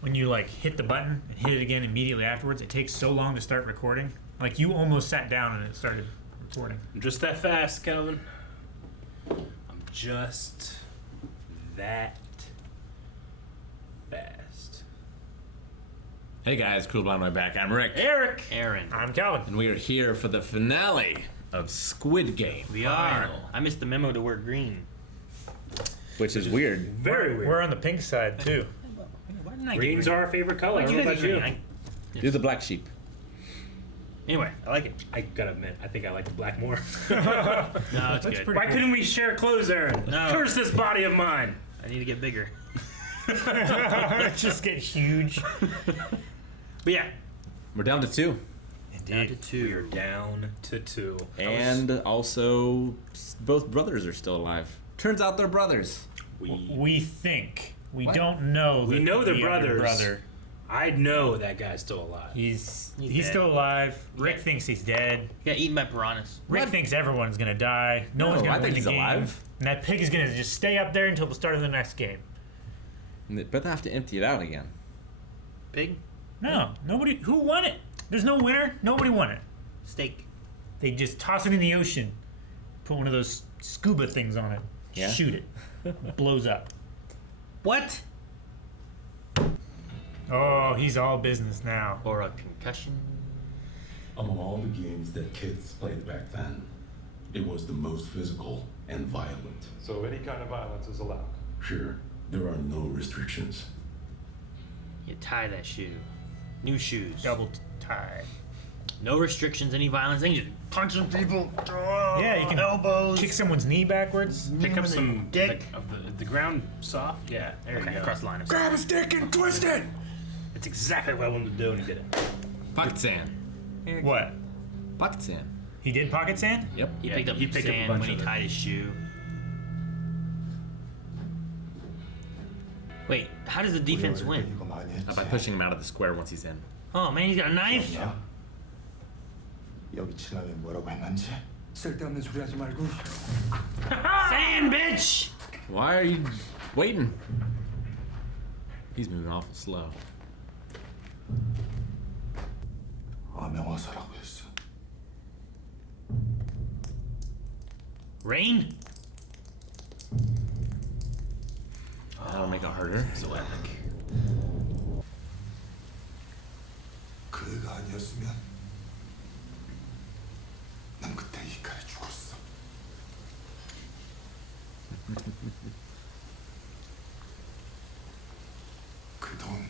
when you like hit the button and hit it again immediately afterwards, it takes so long to start recording. Like you almost sat down and it started recording. I'm just that fast, Calvin. I'm just that fast. Hey guys, cool blind my back. I'm Rick. Eric. Aaron. I'm Calvin. And we are here for the finale of Squid Game. We are. I missed the memo to wear green. Which is weird. Very weird. We're on the pink side too. Why didn't I get Green's green? our favorite color. I Why'd don't know you about guys you. get green? You're the black sheep. Anyway, I like it. I gotta admit, I think I like the black more. No, it's good. pretty- Why couldn't we share clothes, Aaron? No. Curse this body of mine. I need to get bigger. Just get huge. But yeah, We're down to 2. down to We're 2. down to 2. And also, both brothers are still alive. Turns out they're brothers. We think. We What? don't know. We that know they're the other brothers. Brother. I know that guy's still alive. He's dead. still alive. Rick Yeah. thinks he's dead. He got eaten by piranhas. Rick What? thinks everyone's gonna die. No one's I gonna think win he's the game. alive. And that pig is gonna just stay up there until the start of the next game. But they have to empty it out again. Pig? No, nobody. Who won it? There's no winner. Nobody won it. Steak. They just toss it in the ocean. Put one of those scuba things on it. Yeah. Shoot it. Blows up. What? Oh, he's all business now. Or a concussion? Among all the games that kids played back then, it was the most physical and violent. So any kind of violence is allowed. Sure, there are no restrictions. You tie that shoe. New shoes. Double tie. No restrictions, any violence. Then you just punching people. Yeah, you can elbows. kick someone's knee backwards. Pick up in the some dick. of the ground soft. Yeah, there Okay, you go. across the line. Grab a stick and twist it. That's exactly what I wanted to do, and he did it. Pocket sand. What? Pocket sand. He did pocket sand? Yep. He Yeah, picked up he picked up a sand bunch when he of it. tied his shoe. Wait, how does the defense win? 이거 많이 했지. By pushing him out of the square once he's in. Oh man, he's got a knife. 야, 여기 지나면 뭐라고 했는지? 쓸데없는 소리 하지 말고. Sand, bitch! Why are you waiting? He's moving awful slow. 암행어사라고 했어. Rain? That'll make it harder. So epic. 그 애가 아니었으면 난 그때 이칼에 죽었어. 그 돈,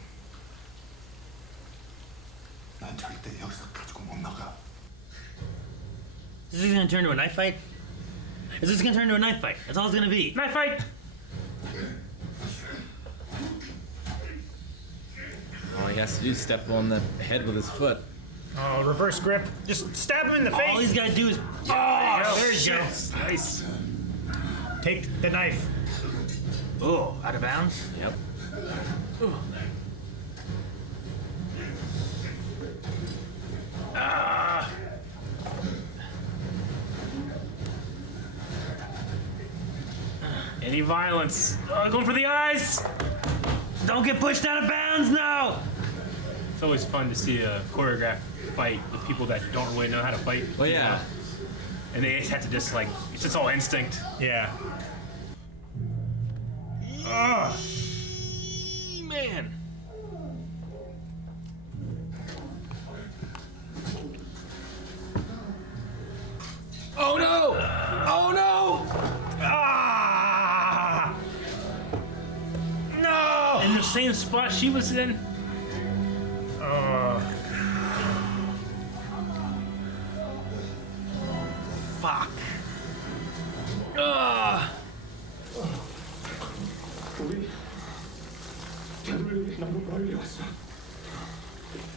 난 절대 여기서 가지고 못 나가. Is this gonna turn to a knife fight? Is this gonna turn to a knife fight? That's all it's gonna be. Knife fight. All he has to do is step on the head with his foot. Oh, reverse grip. Just stab him in the face. All he's gotta do is. Oh, there you go. Nice. Take the knife. Oh, out of bounds? Yep. Any violence? Going for the eyes. Don't get pushed out of bounds, no! It's always fun to see a choreographed fight with people that don't really know how to fight. Well, yeah. And they have to just like, it's just all instinct. Yeah. Man. Oh no! Oh no! Ah! No! In the same spot she was in. Fuck. 우리 애들이 너무 멀리 왔어.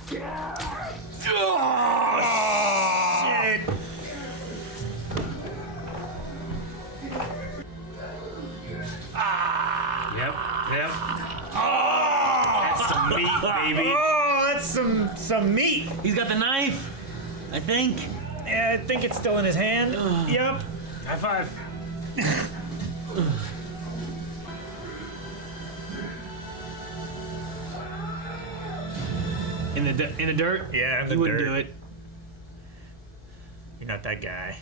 Shit! Yep. That's some meat, baby. Oh, that's some meat. He's got the knife, I think. Yeah, I think it's still in his hand. Yep. High five. In the dirt? Yeah, in the You wouldn't dirt. do it. You're not that guy.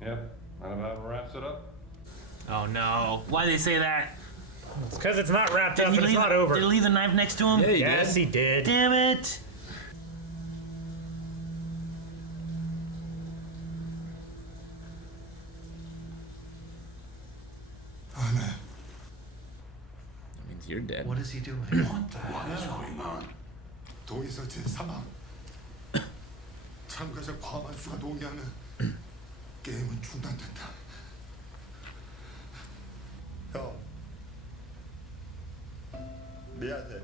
Yep, that about wraps it up. Oh no. Why did they say that? It's because it's not wrapped Did up he and it's leave, not over. Did he leave the knife next to him? Yeah, he Yes, did. he did. Damn it. That means you're dead. What is he doing? What is going on? 동의서 제3항 참가자 과반수가 동의하면 게임은 중단된다. 형 미안해.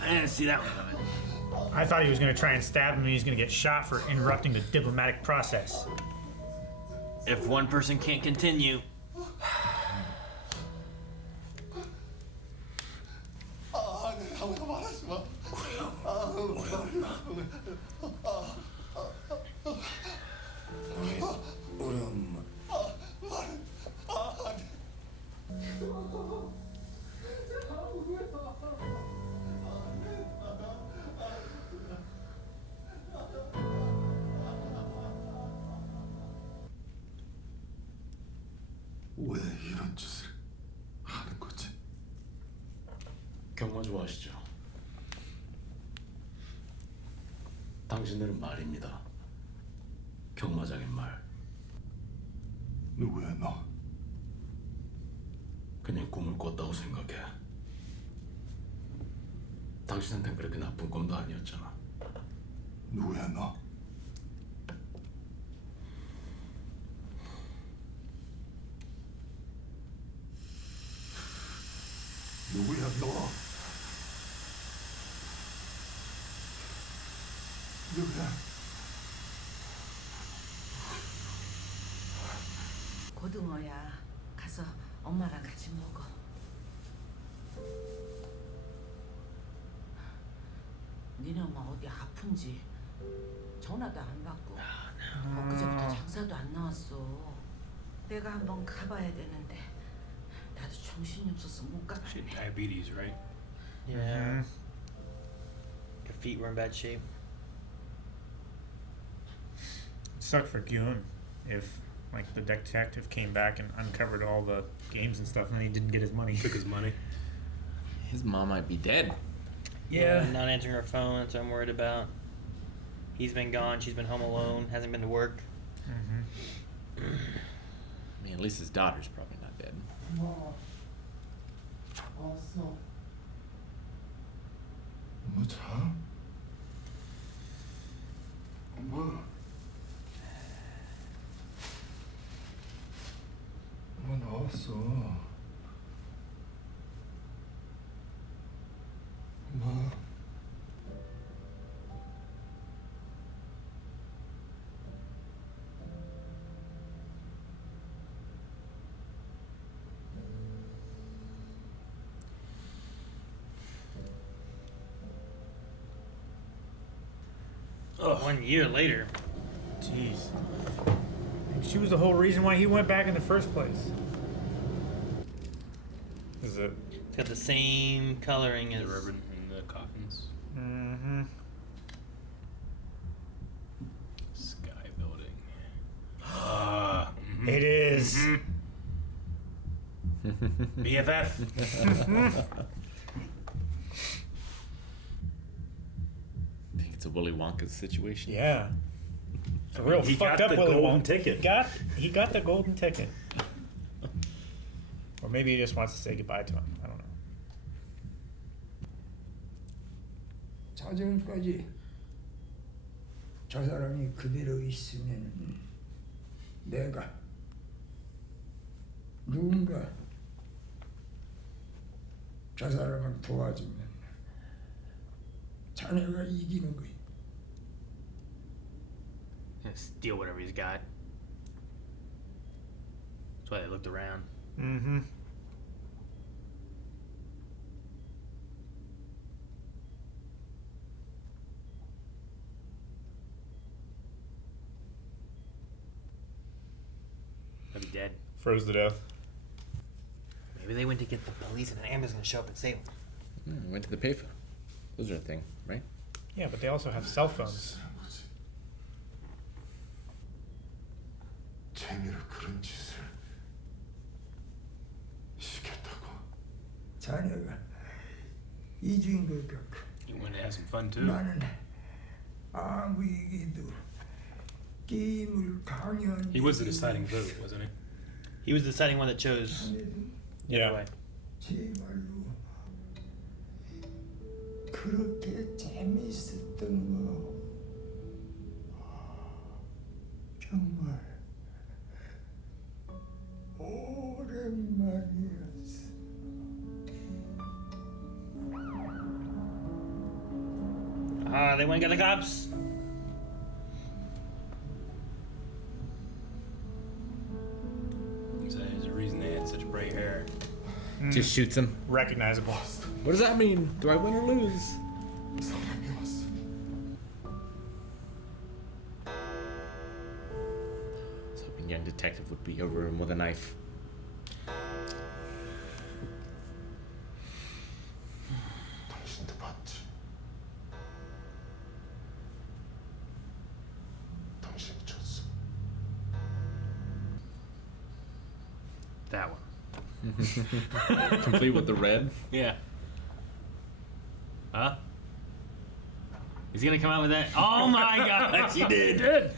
I didn't see that one coming. I thought he was going to try and stab him and he was going to get shot for interrupting the diplomatic process. If one person can't continue, 내 아무나 말하지 마. 우리 엄마. 왜 이런 짓을 하는 거지? 경마 좋아하시죠? 당신들은 말입니다. 경마장의 말. 누구야 너? 그냥 꿈을 꿨다고 생각해. 당신한텐 그렇게 나쁜 꿈도 아니었잖아. 누구야 너? 누구야 너? 누구야? 고등어야. 가서 엄마랑 같이 먹어. 니네 엄마 어디 아픈지 전화도 안 받고 엊그제부터 장사도 안 나왔어. 내가 한번 가봐야 되는데 나도 정신이 없어서 못 She 가봤네. had diabetes, right? yeah. Your feet were in bad shape. It sucked for Gyun if, like, the detective came back and uncovered all the games and stuff and then he didn't get his money. Took his money. His mom might be dead. Not answering her phone, that's what I'm worried about. He's been gone, she's been home alone, hasn't been to work. I mean, at least his daughter's probably not dead. 왔어. 뭐 자? 뭐? 뭐 나왔어? 뭐? Oh, 1 year later. Jeez. She was the whole reason why he went back in the first place. Is it? It's got the same coloring The as. ribbon and the coffins. Mm-hmm. Sky building. It is. BFF. I think it's a Willy Wonka situation. Yeah. It's a real He fucked got up the Willy golden Wonka. ticket. He got the golden ticket. Or maybe he just wants to say goodbye to him. I don't know. 자정까지 저 사람이 그대로 있으면 내가 누군가 저 사람을 도와주면 자네가 이기는 거야. Steal whatever he's got. That's why they looked around. Mm-hmm. dead. Froze to death. Maybe they went to get the police and an ambulance gonna show up and save them. Went to the payphone. Those are a thing, right? Yeah, but they also have cell phones. 재미로 그런 짓을 시켰다고. 자네가 이주인 것 같고 You want to have some fun too? 나는 아무 얘기도 게임을 강요한 He was the deciding vote, wasn't he? He was the deciding one that chose the Yeah. other way. 제발로 그렇게 재미있었던 거 정말 오랜만이었어. Ah, they went and got the cops. So there's a reason they had such bright hair. Just shoots him. Recognizable. What does that mean? Do I win or lose? 사람이 왔어. I was hoping young detective would be over him with a knife. 당신도 봤지? 당신이 쳤어. That one. Complete with the red. Yeah. Huh? He's gonna come out with that. Oh my gosh, he did.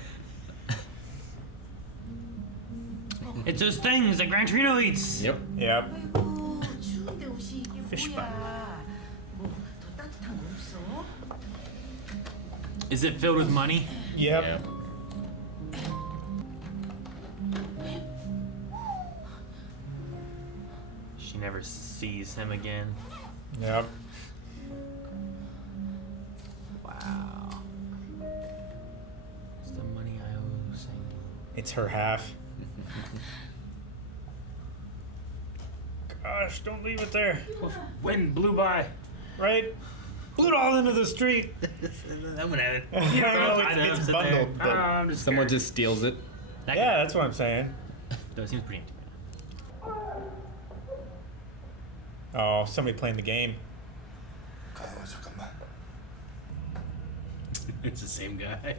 It's those things that Gran Torino eats. Yep. Yep. 아이고 추운데 옷이 이게 Fish 뭐야? 뭐 더 따뜻한 거 없어? Is it filled with money? Yep. Yeah. She never sees him again. Yep. Wow. It's the money I owe Saint. It's her half. Gosh, don't leave it there. Wind blew by. Right? Blew it all into the street. I'm gonna have it. I know, it's bundled, but I'm just Someone scared. just steals it. That yeah, that's what I'm saying. No, it seems pretty empty. Oh, somebody playing the game. 잠깐만. It's the same guy.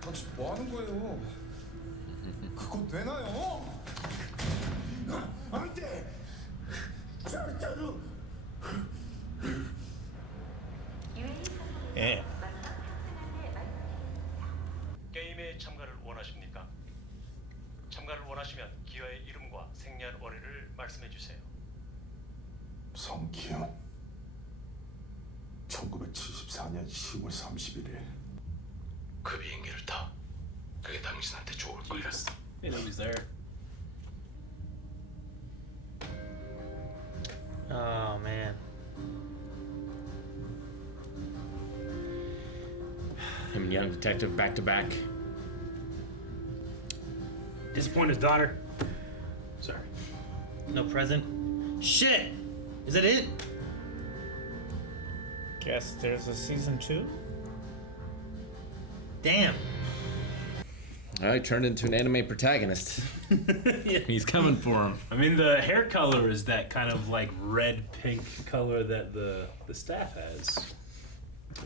당신 뭐 하는 거예요? 그거 되나요? 안 돼. 절대로. Yeah. 게임에 참가를 원하십니까? 참가를 원하시면 기어의 이름과 생년월일을 말씀해 주세요. 성기현. 1974년 10월 31일. 그 비행기를 타. 그게 당신한테 좋을 거야. You know he's there. Oh man. Him and young detective back to back. Disappoint his daughter. Sorry. No present. Shit! Is that it? Guess there's a season 2? Damn. I turned into an anime protagonist. Yeah. He's coming for him. I mean, the hair color is that kind of like red pink color that the staff has.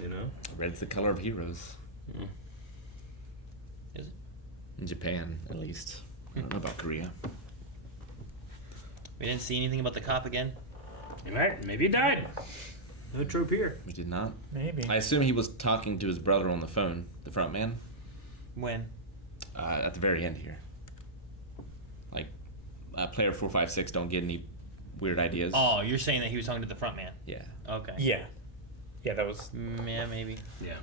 You know? Red's the color of heroes. Is it? In Japan, at least. I don't know about Korea. We didn't see anything about the cop again. Right? Maybe he died. No trope here. We did not. Maybe. I assume he was talking to his brother on the phone, the front man, When? at the very end here. Like, player 456 don't get any weird ideas. Oh, you're saying that he was talking to the front man. Yeah. Okay. Yeah. Yeah, that was. Yeah, maybe. Yeah.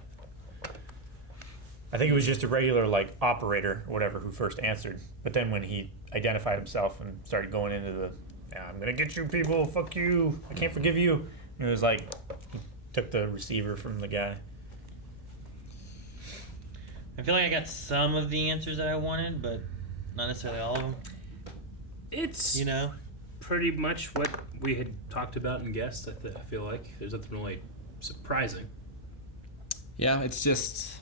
I think it was just a regular, like, operator or whatever who first answered. But then when he identified himself and started going into the I'm gonna get you people. Fuck you. I can't forgive you. And it was like he took the receiver from the guy. I feel like I got some of the answers that I wanted, but not necessarily all of them. It's You know? pretty much what we had talked about and guessed. I feel like there's nothing really surprising. Yeah, it's just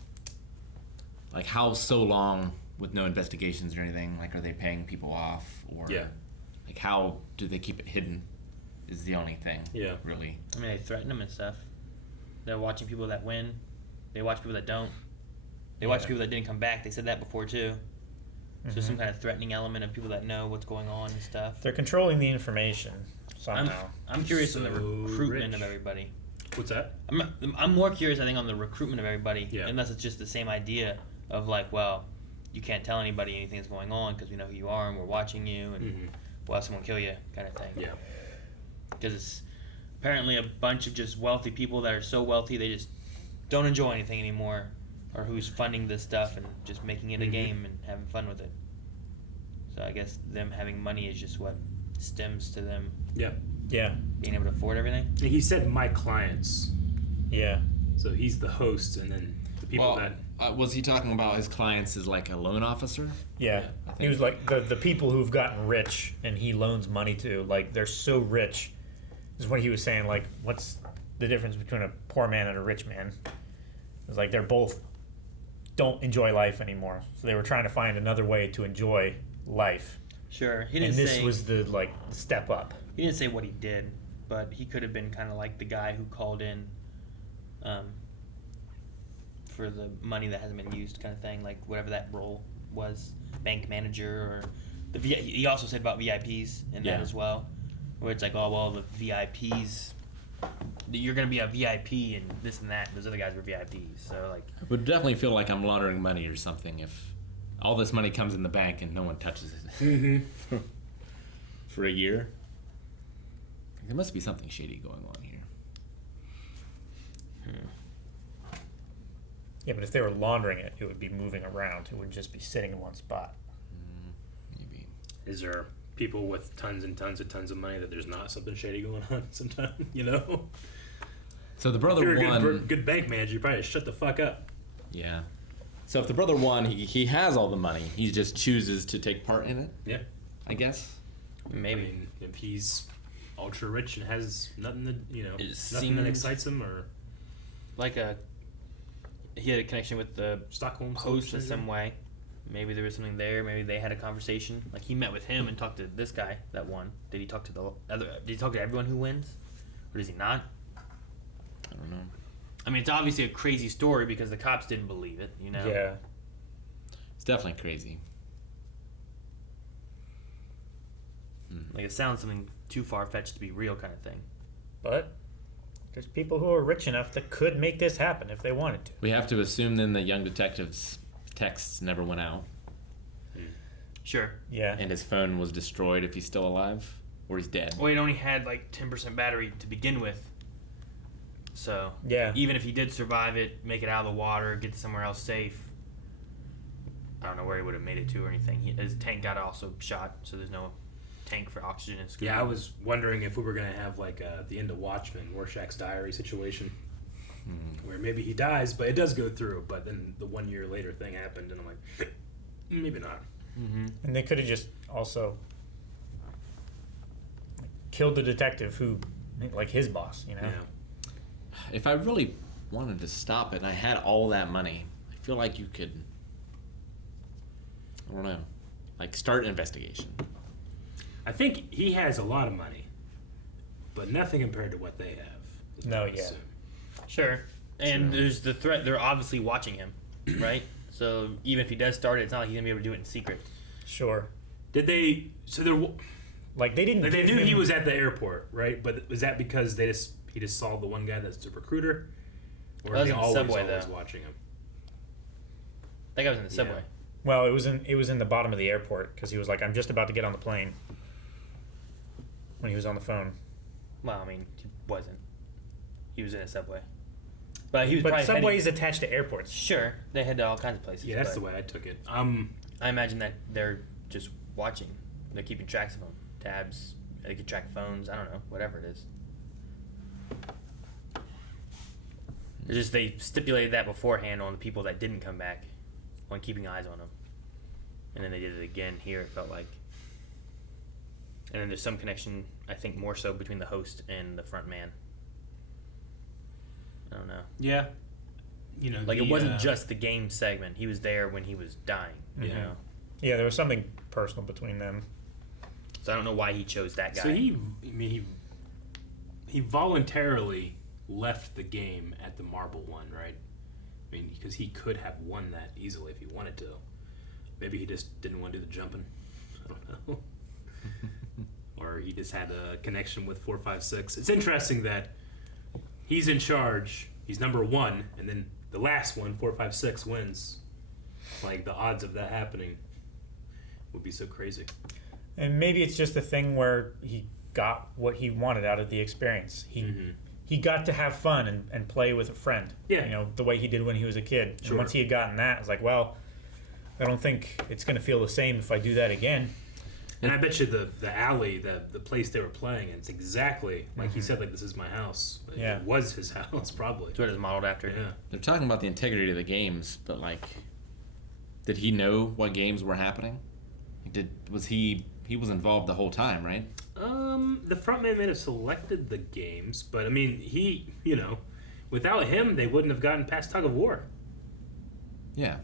like how so long with no investigations or anything? Like, are they paying people off, or Yeah. like how do they keep it hidden? Is the only thing. Yeah. Really. I mean, they threaten them and stuff. They're watching people that win. They watch people that don't. They watch people that didn't come back. They said that before too. So some kind of threatening element of people that know what's going on and stuff. They're controlling the information somehow. I'm curious on the So recruitment rich. of everybody. What's that? I'm more curious, I think, on the recruitment of everybody. Yeah. Unless it's just the same idea of like, well, you can't tell anybody anything that's going on because we know who you are and we're watching you and we'll have someone kill you, kind of thing. Yeah. Because it's apparently a bunch of just wealthy people that are so wealthy they just don't enjoy anything anymore, or who's funding this stuff and just making it a game and having fun with it. So I guess them having money is just what stems to them Yeah. Yeah. being able to afford everything. He said my clients. Yeah. So he's the host, and then the people that. Was he talking about his clients as like a loan officer? Yeah. He was like the people who've gotten rich and he loans money to, like they're so rich. Is what he was saying. Like, what's the difference between a poor man and a rich man? It's like they're both don't enjoy life anymore. So they were trying to find another way to enjoy life. Sure. He And didn't this say was the like step up. he didn't say what he did, but he could have been kind of like the guy who called in for the money that hasn't been used, kind of thing, like whatever that role was, bank manager, or he also said about VIPs in that as well, where it's like, oh well, the VIPs, you're gonna be a VIP and this and that, and those other guys were VIPs, so like I would definitely feel like I'm laundering money or something if all this money comes in the bank and no one touches it for a year. There must be something shady going on here. Yeah, but if they were laundering it, it would be moving around. It wouldn't just be sitting in one spot. Maybe. Is there people with tons and tons of money that there's not something shady going on sometimes? You know. So the brother If you're won. a good bank manager, you probably shut the fuck up. Yeah. So if the brother won, he has all the money. He just chooses to take part in it, Yeah. I guess. maybe. I mean, if he's ultra rich and has nothing that It nothing that seemed excites him, or Like he had a connection with the Stockholm host in syndrome? some way. Maybe there was something there. Maybe they had a conversation. Like he met with him and talked to this guy that won. Did he talk to the other? Did he talk to everyone who wins, or does he not? I don't know. I mean, it's obviously a crazy story because the cops didn't believe it. You know. Yeah. It's definitely crazy. Like it sounds something too far fetched to be real, kind of thing. But there's people who are rich enough that could make this happen if they wanted to. We have to assume then the young detective's texts never went out, Sure. Yeah. and his phone was destroyed if he's still alive, or he's dead. Well, it only had like 10% battery to begin with. So Yeah. even if he did survive it, make it out of the water, get to somewhere else safe, I don't know where he would have made it to or anything. His tank got also shot, so there's no tank for oxygen and Yeah, I was wondering if we were gonna have like the end of Watchmen, Rorschach's diary situation, where maybe he dies, but it does go through. But then the 1 year later thing happened, and I'm like, maybe not. And they could have just also killed the detective who, like his boss, you know? Yeah. If I really wanted to stop it and I had all that money, I feel like you could, I don't know, like start an investigation. I think he has a lot of money, but nothing compared to what they have. is what No, I would yeah. assume. Sure. And there's the threat. They're obviously watching him, right? So even if he does start it, it's not like he's gonna be able to do it in secret. Sure. Did they? So there. Like they didn't. Like they give knew he him- was at the airport, right? But was that because he just saw the one guy that's the recruiter, or That was they in the always subway, always though. watching him? That guy was in the subway. Well, it was in the bottom of the airport because he was like, I'm just about to get on the plane. When he was on the phone. Well, I mean, he wasn't. He was in a subway. But he was But probably subways heading, attached to airports. Sure, they head to all kinds of places. Yeah, that's but the way I took it. I imagine that they're just watching. They're keeping tracks of him, tabs, They could track phones. I don't know, whatever it is. It's just they stipulated that beforehand on the people that didn't come back, on keeping eyes on them, and then they did it again here. It felt like, and then there's some connection, I think, more so between the host and the front man. I don't know. Yeah. You know, Like, it wasn't just the game segment. He was there when he was dying. You know. Yeah, there was something personal between them. So I don't know why he chose that guy. So he voluntarily left the game at the marble one, right? I mean, because he could have won that easily if he wanted to. Maybe he just didn't want to do the jumping. I don't know. Or he just had a connection with 456. It's interesting that he's in charge. He's number one, and then the last one, 456, wins. Like, the odds of that happening would be so crazy. And maybe it's just a thing where he got what he wanted out of the experience. He got to have fun and play with a friend. Yeah. You know, the way he did when he was a kid. Sure. And once he had gotten that, it's like, well, I don't think it's going to feel the same if I do that again. And I bet you the alley, the place they were playing, it's exactly like he said, like, this is my house. Yeah. It was his house, probably. That's what it's modeled after. Yeah. They're talking about the integrity of the games, but like, did he know what games were happening? He was involved the whole time, right? The frontman may have selected the games, but I mean, he, you know, without him, they wouldn't have gotten past tug of war. Yeah.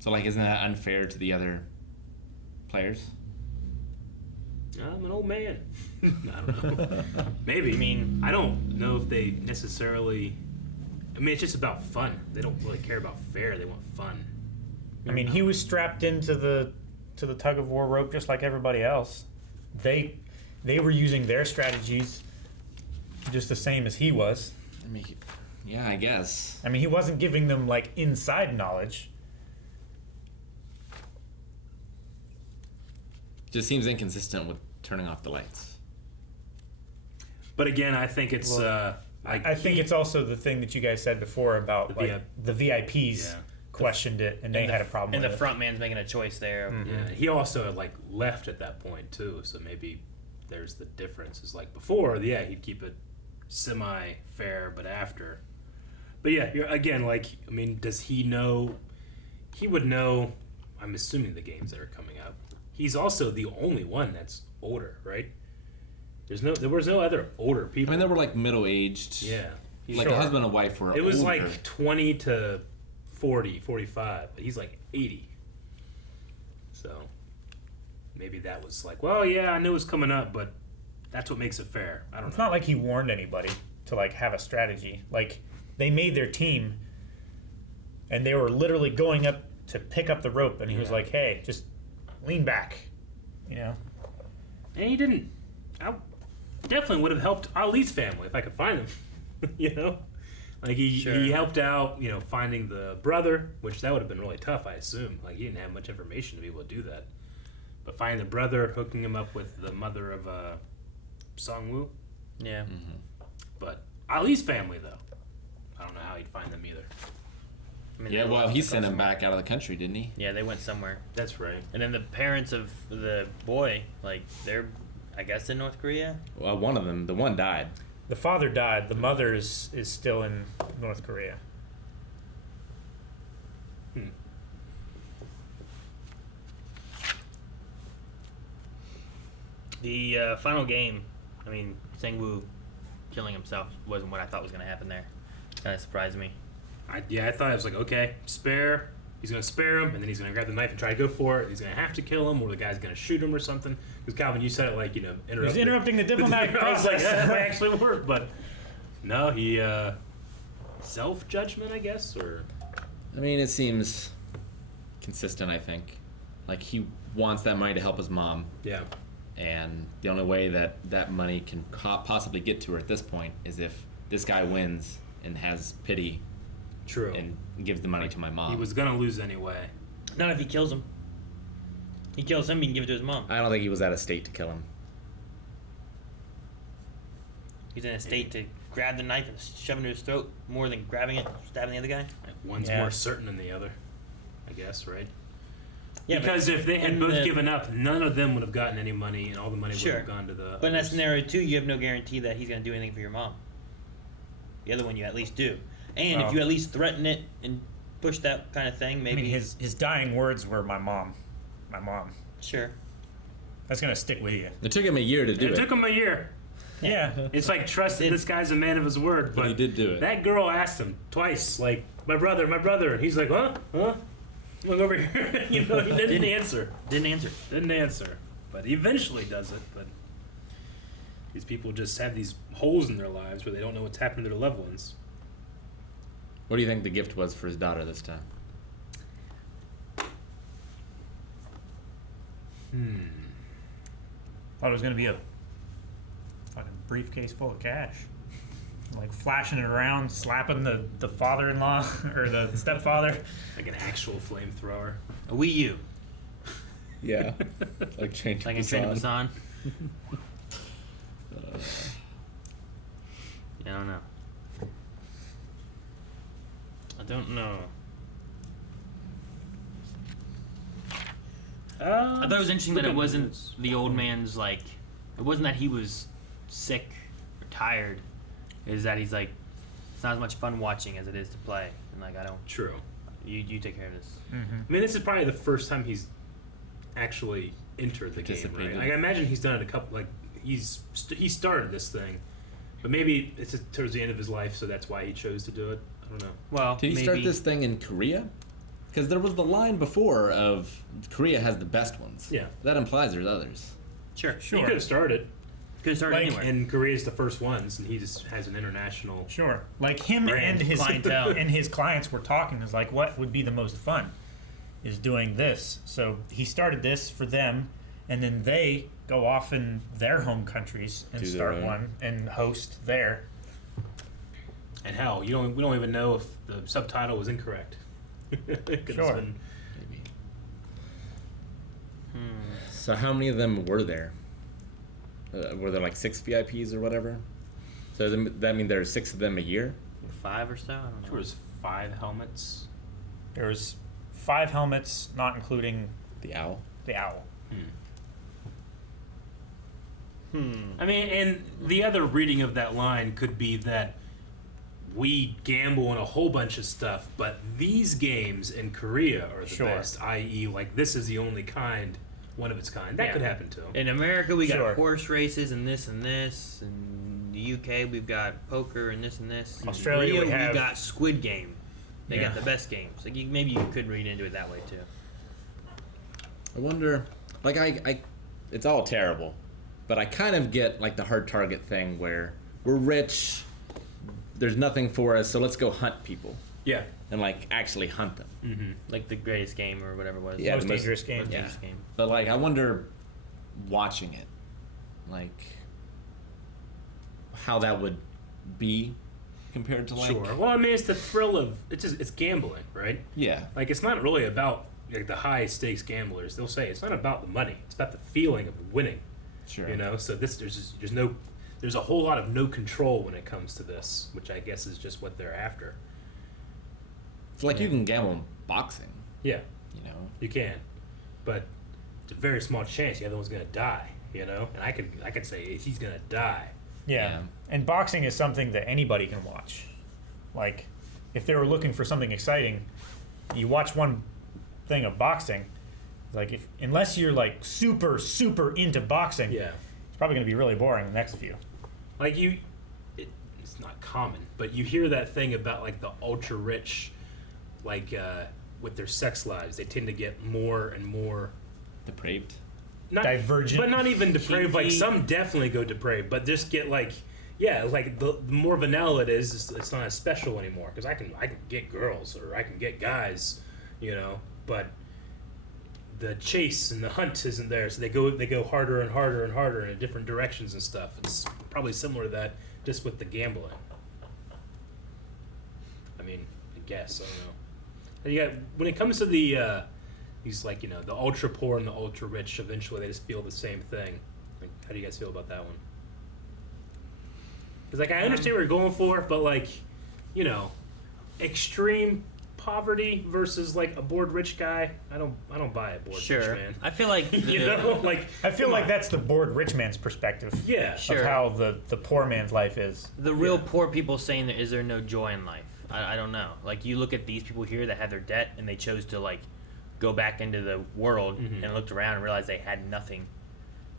So like, isn't that unfair to the other players? I'm an old man. I don't know. Maybe. I mean, I don't know if they necessarily. I mean, it's just about fun. They don't really care about fair. They want fun. I mean, he was strapped into the tug of war rope just like everybody else. They were using their strategies just the same as he was. I mean, yeah, I guess. I mean, he wasn't giving them like inside knowledge. Just seems inconsistent with turning off the lights. But again, I think it's. I think it's also the thing that you guys said before about the VIPs questioned it and they had a problem and with the it. front man's making a choice there. Yeah, he also like left at that point too, so maybe there's the difference. It's like before, he'd keep it semi-fair, but after. But yeah, again, like, I mean, does he know? He would know. I'm assuming the games that are coming up. He's also the only one that's older, right? There was no other older people. I mean, they were like middle-aged. Yeah. Like the husband and wife were It was older. like 20 to 40, 45. But he's like 80. So maybe that was like, well, yeah, I knew it was coming up, but that's what makes it fair. I don't know. It's not like he warned anybody to like have a strategy. Like, they made their team and they were literally going up to pick up the rope and he was like, hey, just lean back, you know? And he didn't. I definitely would have helped Ali's family if I could find him. You know? Like, he helped out, you know, finding the brother, which that would have been really tough, I assume. Like, he didn't have much information to be able to do that. But finding the brother, hooking him up with the mother of Songwoo. Yeah. But Ali's family, though, I don't know how he'd find them either. I mean, Yeah, well, he sent him back out of the country, didn't he? Yeah, they went somewhere. That's right. And then the parents of the boy, like, they're, I guess, in North Korea? Well, one of them, the one died. The father died. The mother is still in North Korea. The final game, I mean, Sang-woo killing himself wasn't what I thought was going to happen there. Kind of surprised me. I thought it was like, okay, spare. He's going to spare him, and then he's going to grab the knife and try to go for it. He's going to have to kill him, or the guy's going to shoot him or something. Because, Calvin, you said it like, you know, He's interrupting the diplomatic I was like, process. that might actually work, but no, he, self-judgment, I guess, or... I mean, it seems consistent, I think. Like, he wants that money to help his mom. Yeah. And the only way that that money can possibly get to her at this point is if this guy wins and has pity. True. And gives the money to my mom. He was going to lose anyway. Not if he kills him. He kills him, he can give it to his mom. I don't think he was at a state to kill him. He's in a state to grab the knife and shove it into his throat more than grabbing it, stabbing the other guy. One's more certain than the other, I guess, right? Yeah, because if they had in both the- given up, none of them would have gotten any money, and all the money Sure. would have gone to the. But in that others. scenario too, you have no guarantee that he's going to do anything for your mom. The other one you at least do, and if Well- you at least threaten it and push that kind of thing, I maybe mean, his dying words were my mom. My mom. sure. That's gonna stick with you. It took him a year to do It it. took him a year. Yeah. It's like trust that this guy's a man of his word, But he did do it. That girl asked him twice, like, my brother, and he's like, huh? Look over here. You know, he didn't answer. Didn't answer. But he eventually does it. But these people just have these holes in their lives where they don't know what's happening to their loved ones. What do you think the gift was for his daughter this time? Thought it was gonna be a fucking briefcase full of cash. Like flashing it around, slapping the father-in-law or the stepfather. Like an actual flamethrower. A Wii U. Yeah. Like change Like in Train to Busan. I don't know. I don't know. I thought it was interesting that it wasn't the old man's like. It wasn't that he was sick or tired. Is that he's like, it's not as much fun watching as it is to play, and like I don't. True. You take care of this. I mean, this is probably the first time he's actually entered the game, right? Participated. Like, I imagine he's done it a couple. Like, he started this thing, but maybe it's towards the end of his life, so that's why he chose to do it. I don't know. Well, Did he maybe, start this thing in Korea? Because there was the line before of Korea has the best ones. Yeah. That implies there's others. Sure. He could have started, Could have started Like- anywhere. and Korea's the first ones, and he just has an international. Sure. Like him Brand, and his clientele. and his clients were talking. Is like, what would be the most fun? Is doing this. So he started this for them, and then they go off in their home countries and Do their start own. one and host there. And hell, we don't even know if the subtitle was incorrect. It could have Sure. been- Maybe. So how many of them were there? Were there like 6 VIPs or whatever? So that means there are 6 of them a year? 5 or so. I don't know. There was 5 helmets. There was 5 helmets, not including The owl? the owl. I mean, and the other reading of that line could be that we gamble on a whole bunch of stuff, but these games in Korea are the Sure. best, i.e., like, this is the only kind, one of its kind. That Yeah. could happen too. In America, we got Sure. horse races and this and this. In the UK, we've got poker and this and this. In Australia, Korea, we have- got Squid Game. They Yeah. got the best games. Like maybe you could read into it that way too. I wonder, like I it's all terrible, but I kind of get like the hard target thing where we're rich, there's nothing for us, so let's go hunt people Yeah. and like actually hunt them. Like the greatest game or whatever it was. Yeah, Most the most- dangerous game. Most Yeah. dangerous game. But like I wonder, watching it, like how that would be compared to like Sure. Well, I mean, it's the thrill of it's gambling, right? yeah. Like, it's not really about like the high stakes gamblers. They'll say it's not about the money; it's about the feeling of winning. Sure. You know, so there's a whole lot of no control when it comes to this, which I guess is just what they're after. It's like you can gamble in boxing, Yeah, you know. you can, but it's a very small chance the other one's gonna die. You know, and I could say he's gonna die. Yeah. Yeah. And boxing is something that anybody can watch. Like, if they were looking for something exciting, you watch one thing of boxing. Like, unless you're like super into boxing, Yeah, it's probably gonna be really boring the next few. like it's not common, but you hear that thing about like the ultra rich, like with their sex lives, they tend to get more and more. Depraved. Not, Divergent. but not even depraved. Like, Kinky. some definitely go depraved, but just get like, yeah, like the more vanilla it is, it's not as special anymore. Because I can get girls or I can get guys, you know. But the chase and the hunt isn't there, so they go harder and harder and harder in different directions and stuff. It's probably similar to that, just with the gambling. I mean, I guess I don't know. And you got when it comes to the. He's like, you know, the ultra poor and the ultra rich, eventually they just feel the same thing. Like, how do you guys feel about that one? Because, like, I understand what you're going for, but, like, you know, extreme poverty versus like a bored rich guy. I don't buy it, bored rich man. I feel like You know, like I feel like that's the bored rich man's perspective. yeah, Sure. Of how the poor man's life is. the real poor people saying is there no joy in life? I don't know. Like you look at these people here that had their debt and they chose to like go back into the world and looked around and realized they had nothing.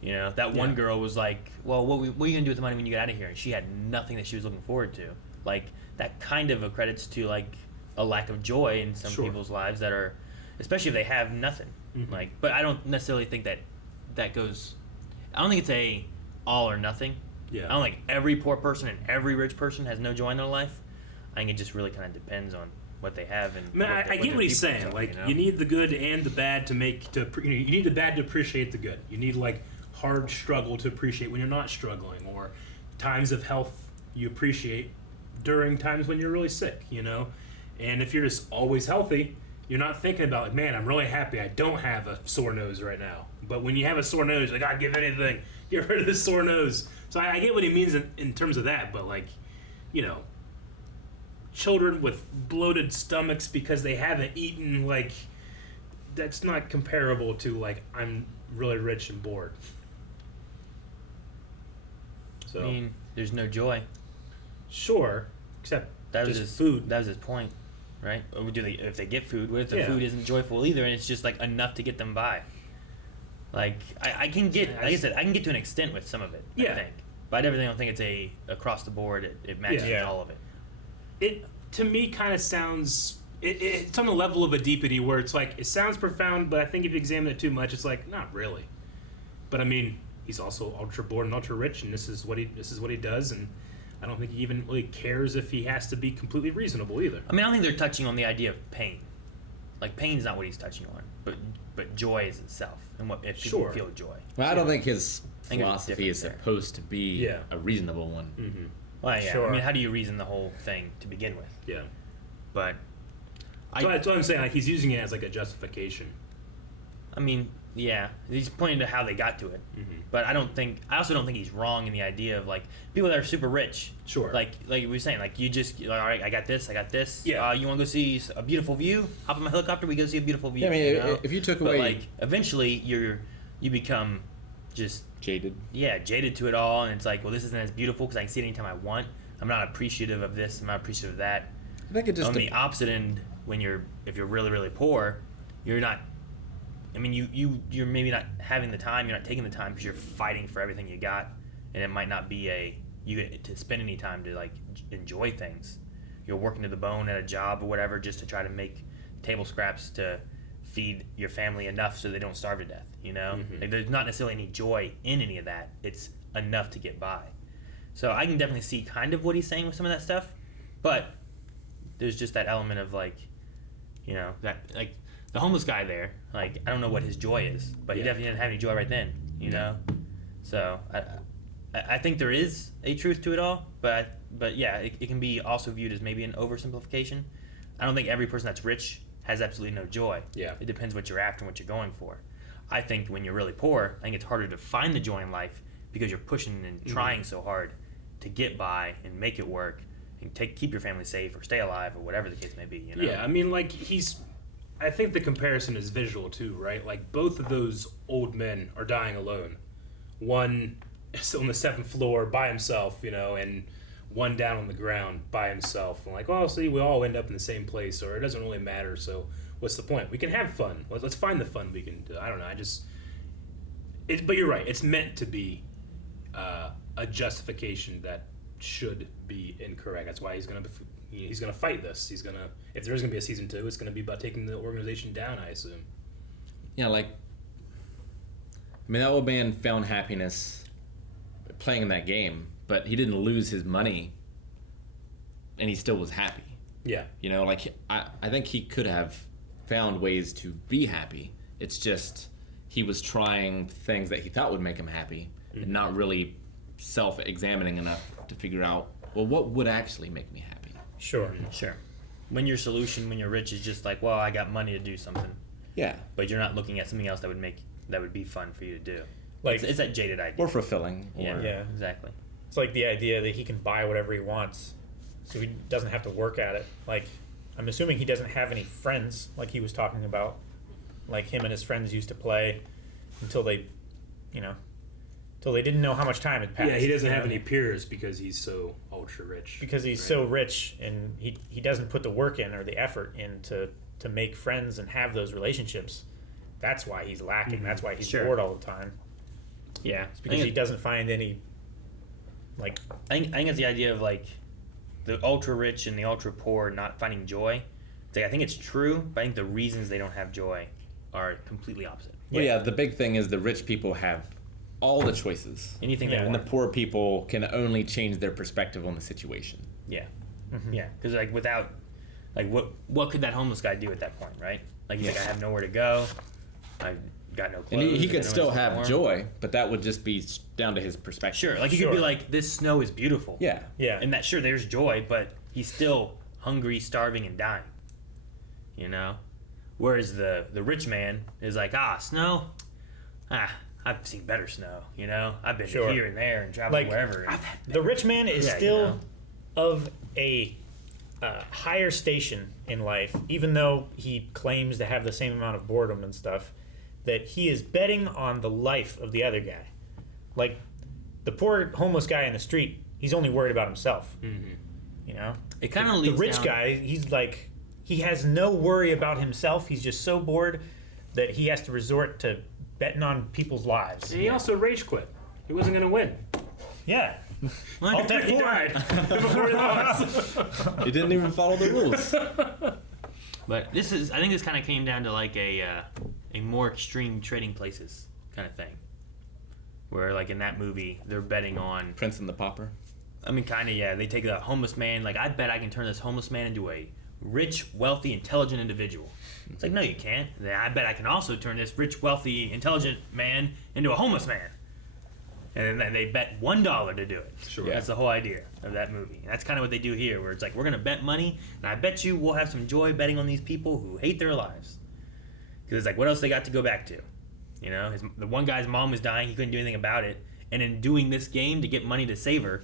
You know, that one girl was like, well, what are you going to do with the money when you get out of here? And she had nothing that she was looking forward to. Like, that kind of accredits to, like, a lack of joy in some people's lives that are, especially if they have nothing. Like, but I don't necessarily think that goes, I don't think it's a all or nothing. Yeah. I don't think every poor person and every rich person has no joy in their life. I think it just really kind of depends on what they have and. Man, I get what he's saying. Like, you need the good and the bad you need the bad to appreciate the good. You need like hard struggle to appreciate when you're not struggling, or times of health you appreciate during times when you're really sick. You know, and if you're just always healthy, you're not thinking about like, man, I'm really happy I don't have a sore nose right now. But when you have a sore nose, like, I'd give anything get rid of this sore nose. So I get what he means in terms of that, but like, you know. Children with bloated stomachs because they haven't eaten, like, that's not comparable to like I'm really rich and bored. So I mean, there's no joy. sure, except That was just his food. That was his point, right? Or if they get food, what if the Yeah. food isn't joyful either, and it's just like enough to get them by? Like I can get, like I said, I can get to an extent with some of it. Yeah. I think, but I definitely don't think it's a across the board. It matches Yeah. all of it. It to me kind of sounds. It's on the level of Adipati where it's like it sounds profound, but I think if you examine it too much, it's like not really. But I mean, he's also ultra bored and ultra rich, and this is what he does, and I don't think he even really cares if he has to be completely reasonable either. I mean, I don't think they're touching on the idea of pain. Like pain's not what he's touching on, but joy is itself, and what if people Sure. feel joy. Well, I don't think his think there's a philosophy is difference there. supposed to be Yeah. a reasonable one. Mm-hmm. Well, yeah. Sure. I mean, how do you reason the whole thing to begin with? Yeah. But So that's what I'm saying. Like he's using it as like a justification. I mean, yeah, he's pointing to how they got to it. But I also don't think he's wrong in the idea of like people that are super rich. Sure. Like we were saying, like you just all right, I got this. Yeah. You want to go see a beautiful view? Hop in my helicopter. We go see a beautiful view. Yeah, I mean, you know? if you took but away like eventually you become just jaded, jaded to it all, and it's like, well, this isn't as beautiful because I can see it anytime I want. I'm not appreciative of this. I'm not appreciative of that. I think it just On the opposite end, if you're really really poor, you're not. I mean, you're maybe not having the time. You're not taking the time because you're fighting for everything you got, and it might not be you get to spend any time to like enjoy things. You're working to the bone at a job or whatever just to try to make table scraps to feed your family enough so they don't starve to death. You know, like, there's not necessarily any joy in any of that. It's enough to get by. So I can definitely see kind of what he's saying with some of that stuff, but there's just that element of like, you know, that like the homeless guy there. Like I don't know what his joy is, but he definitely didn't have any joy right then. You know, so I think there is a truth to it all, but yeah, it can be also viewed as maybe an oversimplification. I don't think every person that's rich has absolutely no joy. Yeah. It depends what you're after and what you're going for. I think when you're really poor, I think it's harder to find the joy in life because you're pushing and trying so hard to get by and make it work and keep your family safe or stay alive or whatever the case may be. You know? Yeah, I mean, like I think the comparison is visual too, right? Like both of those old men are dying alone. One is on the 7th floor by himself, you know, and one down on the ground by himself. And like, oh, see, we all end up in the same place, or it doesn't really matter. So what's the point? We can have fun. Let's find the fun we can do. I don't know. But you're right. It's meant to be a justification that should be incorrect. That's why he's gonna fight this. If there's gonna be a season 2, it's gonna be about taking the organization down, I assume. yeah, like I mean, that old man found happiness playing in that game, but he didn't lose his money, and he still was happy. Yeah. You know, like I think he could have found ways to be happy. It's just he was trying things that he thought would make him happy, and not really self-examining enough to figure out, well, what would actually make me happy? Sure. Sure. When your solution, when you're rich, is just like, well, I got money to do something, Yeah. but you're not looking at something else that would be fun for you to do. Like It's that jaded idea. Or fulfilling. Or, Yeah. Exactly. it's like the idea that he can buy whatever he wants, so he doesn't have to work at it. Like I'm assuming he doesn't have any friends like he was talking about, like him and his friends used to play until they, until they didn't know how much time had passed. Yeah, he doesn't have any peers because he's so ultra rich. Because he's so rich, and he doesn't put the work in or the effort in to make friends and have those relationships. That's why he's lacking. That's why he's bored all the time. Yeah, It's because he doesn't find any, like... I think it's the idea of, like, the ultra rich and the ultra poor not finding joy. It's like, I think it's true, but I think the reasons they don't have joy are completely opposite. Well, yeah, the big thing is the rich people have all the choices. Anything they and the want. poor people can only change their perspective on the situation. Yeah. Yeah, because, like, without... Like, what could that homeless guy do at that point, right? Like, he's like, I have nowhere to go. I've got no clothes. And he I could got still nowhere to have warm. joy, but that would just be down to his perspective. Sure, like, he could be like, this snow is beautiful. Yeah. Yeah. And that, sure, there's joy, but he's still hungry, starving, and dying. You know? Whereas the rich man is like, snow? I've seen better snow, you know? I've been Sure. here and there and traveled Like, wherever. The rich man is Yeah, still you know. of a higher station in life, even though he claims to have the same amount of boredom and stuff, that he is betting on the life of the other guy. Like, the poor homeless guy in the street, he's only worried about himself. You know? It kind of The leads rich down- guy, he's like, he has no worry about himself. He's just so bored that he has to resort to betting on people's lives. And he also rage quit. He wasn't going to win. Yeah. All that He for died before he lost. He didn't even follow the rules. But I think this kind of came down to like a more extreme trading places kind of thing. Where like in that movie, they're betting on... Prince and the Pauper. I mean, kind of, yeah. They take a homeless man, like, I bet I can turn this homeless man into a rich, wealthy, intelligent individual. It's like, no, you can't. I bet I can also turn this rich, wealthy, intelligent man into a homeless man. And then they bet $1 to do it. Sure. Yeah. That's the whole idea of that movie. And that's kind of what they do here, where it's like, we're going to bet money, and I bet you we'll have some joy betting on these people who hate their lives. Because it's like, what else they got to go back to? You know, the one guy's mom was dying, he couldn't do anything about it. And in doing this game to get money to save her,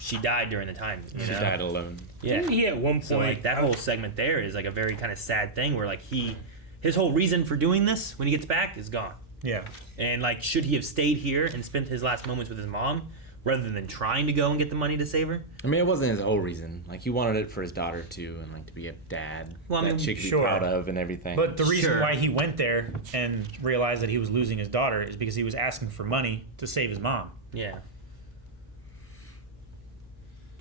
she died during the time. You She know? died alone. Yeah. Didn't he at one point... So like that whole segment there is like a very kind of sad thing where like his whole reason for doing this when he gets back is gone. Yeah. And like should he have stayed here and spent his last moments with his mom rather than trying to go and get the money to save her? I mean, it wasn't his whole reason. Like, he wanted it for his daughter, too, and, like, to be a dad Well, I mean, that she could sure. be proud of and everything. But the reason Sure. why he went there and realized that he was losing his daughter is because he was asking for money to save his mom. Yeah.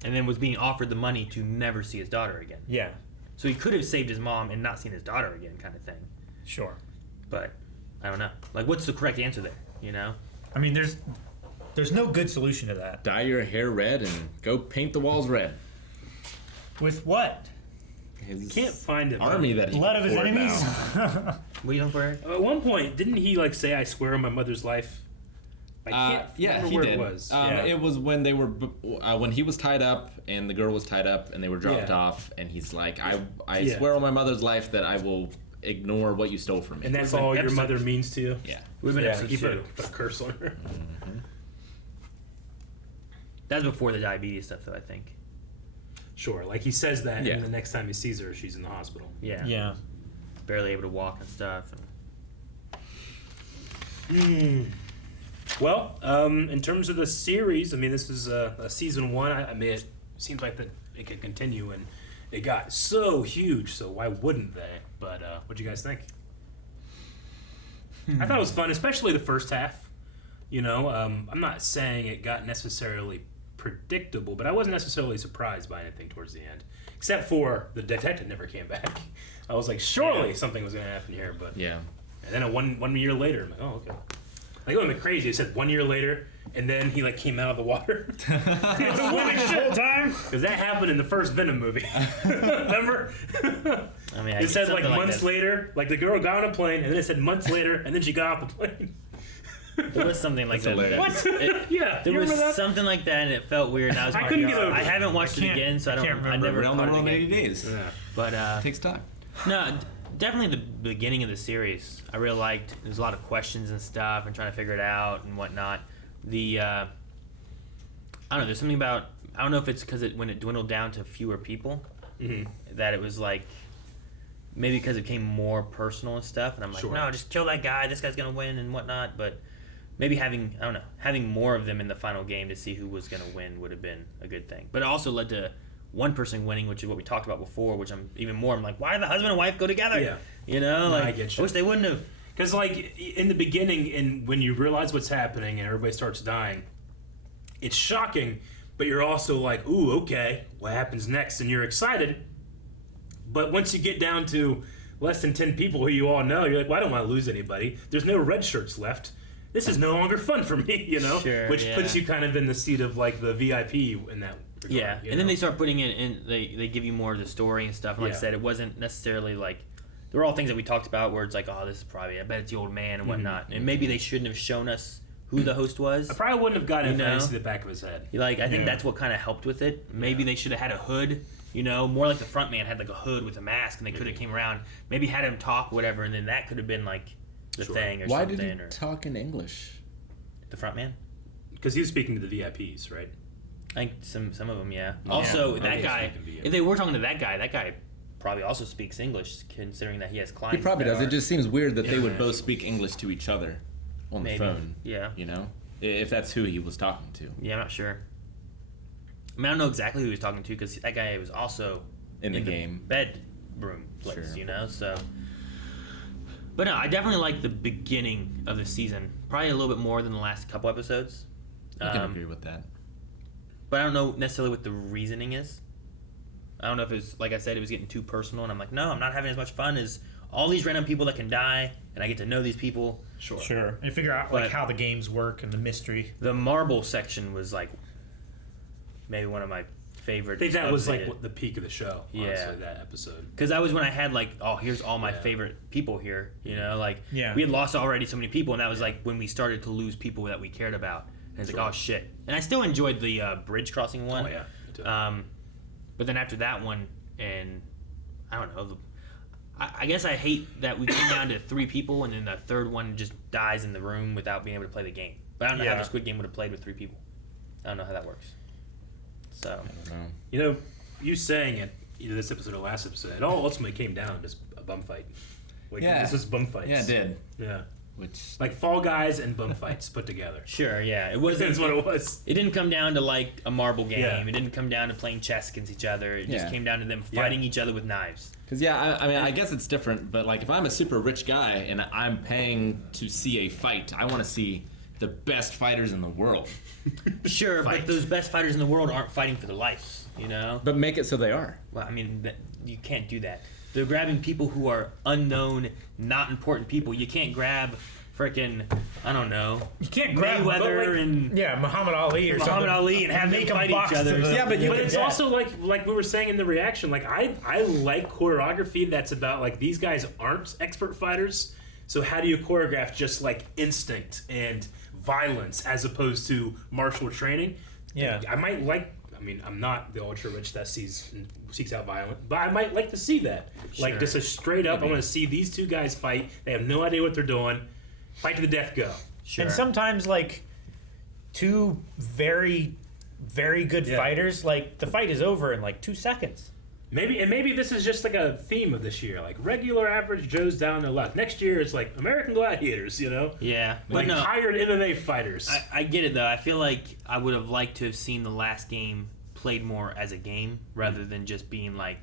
And then was being offered the money to never see his daughter again. Yeah, So he could have saved his mom and not seen his daughter again kind of thing. sure. But I don't know. Like what's the correct answer there, you know? I mean, there's no good solution to that. Dye your hair red and go paint the walls red. With what? His Can't find him. army that he Blood of his poured enemies? out. What are you looking for, Eric? At one point, didn't he like say, "I swear on my mother's life"? I can't Yeah, remember he where did. it was. Yeah. It was when they were when he was tied up and the girl was tied up and they were dropped Yeah. off, and he's like, "I Yeah. swear on my mother's life that I will ignore what you stole from me." And that's It would've all been your episode- mother means to you. yeah. We've been Yeah. episode You two. put a curse on her. That's before the diabetes stuff, though, I think. Sure, like he says that, Yeah. and the next time he sees her, she's in the hospital. Yeah. Yeah. Barely able to walk and stuff. Well, in terms of the series, I mean, this is a season one. I mean, it seems like that it could continue, and it got so huge. So why wouldn't they? But what do you guys think? I thought it was fun, especially the first half. You know, I'm not saying it got necessarily predictable, but I wasn't necessarily surprised by anything towards the end, except for the detective never came back. I was like, surely something was going to happen here, but Yeah. and then one year later, I'm like, oh, okay. Like, it would have been crazy. It said 1 year later, and then he, like, came out of the water. This whole time? Because that happened in the first Venom movie. Remember? I mean, I It guess said, like, something months that. later. Like, the girl got on a plane, and then it said months later, and then she got off the plane. There was something like that. hilarious. What? Yeah. There you was remember that? something like that, and it felt weird. And I was I like, couldn't get over I it. haven't watched it can't- again, so I I don't. can't I remember. never Around the caught it world in again. 80 days. Yeah. But It takes time. no, definitely the beginning of the series. I really liked. There's a lot of questions and stuff, and trying to figure it out and whatnot. The I don't know. There's something about. I don't know if it's because when it dwindled down to fewer people. Mhm. that it was like maybe because it became more personal and stuff, and I'm like, Sure. no, just kill that guy. This guy's gonna win and whatnot. But maybe having more of them in the final game to see who was gonna win would have been a good thing. But it also led to one person winning, which is what we talked about before. Which I'm like, why did the husband and wife go together? Yeah. You know, No, like I get you. wish they wouldn't have. Because, like, in the beginning, and when you realize what's happening and everybody starts dying, it's shocking, but you're also like, ooh, okay, what happens next? And you're excited. But once you get down to less than 10 people who you all know, you're like, well, I don't want to lose anybody. There's no red shirts left. This is no longer fun for me, you know? Sure, Which yeah. puts you kind of in the seat of, like, the VIP in that regard. Yeah, you and then know? they start putting it in. They give you more of the story and stuff. And like I Yeah. said, it wasn't necessarily like there were all things that we talked about where it's like, oh, this is probably I bet it's the old man and whatnot. And maybe they shouldn't have shown us who the host was. I probably wouldn't have gotten You if I didn't know? see the back of his head. Like I think Yeah. that's what kind of helped with it. Maybe they should have had a hood. You know, more like the front man had like a hood with a mask, and they could have came around. Maybe had him talk, whatever, and then that could have been like the Sure. thing or Why something. did he or talk in English? the front man. Because he was speaking to the VIPs, right? I think some of them, yeah. Yeah. Also, Maybe that he's guy. speaking to you. If they were talking to that guy probably also speaks English, considering that he has clients. He probably that does. It are- just seems weird that they would Yeah. both speak English to each other on Maybe. the phone. Yeah. You know, if that's who he was talking to Yeah, I'm not sure. I mean, I don't know exactly who he was talking to because that guy was also in the game. bedroom place, Sure. you know. So, but no, I definitely like the beginning of the season, probably a little bit more than the last couple episodes. I can agree with that. But I don't know necessarily what the reasoning is. I don't know if it's like I said, it was getting too personal, and I'm like, no, I'm not having as much fun as all these random people that can die, and I get to know these people. Sure. And figure out But- like how the games work and the mystery. The marble section was like maybe one of my favorite. I think that of was the- like the peak of the show, honestly, Yeah. that episode. Because that was when I had like, oh, here's all my Yeah. favorite people here. You know, like Yeah. we had lost already so many people, and that was like when we started to lose people that we cared about. And it's Sure. like, oh shit. And I still enjoyed the bridge crossing one. Oh, yeah. me too. But then after that one, and I don't know, I guess I hate that we came down to 3 people, and then the third one just dies in the room without being able to play the game. But I don't know how Yeah. the Squid Game would have played with 3 people. I don't know how that works. So. I don't know. You know, you saying it, either this episode or last episode, it all ultimately came down to just a bum fight. Like, Yeah. This is bum fights. Yeah, it did. Yeah. Which Like Fall Guys and bum fights put together. Sure, yeah. It wasn't. That's what it was. It didn't come down to like a marble game. Yeah. It didn't come down to playing chess against each other. It just Yeah. came down to them Yeah. fighting each other with knives. Because I mean, I guess it's different. But like, if I'm a super rich guy and I'm paying to see a fight, I want to see the best fighters in the world. Sure, Fight. but those best fighters in the world aren't fighting for their lives. You know. But make it so they are. Well, I mean, you can't do that. They're grabbing people who are unknown, not important people. You can't grab frickin' I don't know. You can't grab Mayweather and Muhammad Ali or Muhammad something. Ali and have them make 'em fight box each other. to the- Yeah, but you But could- it's also like we were saying in the reaction, like I like choreography that's about like these guys aren't expert fighters, so how do you choreograph just like instinct and violence as opposed to martial training? Yeah. I might like. I mean, I'm not the ultra rich that seeks out violence, but I might like to see that. Like Sure. just a straight up, I want to see these 2 guys fight. They have no idea what they're doing. Fight to the death, go. Sure. And sometimes like 2 very, very good Yeah. fighters, like the fight is over in like 2 seconds. Maybe this is just like a theme of this year, like regular average Joes down their luck. Next year it's like American Gladiators, you know, Yeah, but like no, hired MMA fighters. I get it though. I feel like I would have liked to have seen the last game played more as a game rather than just being like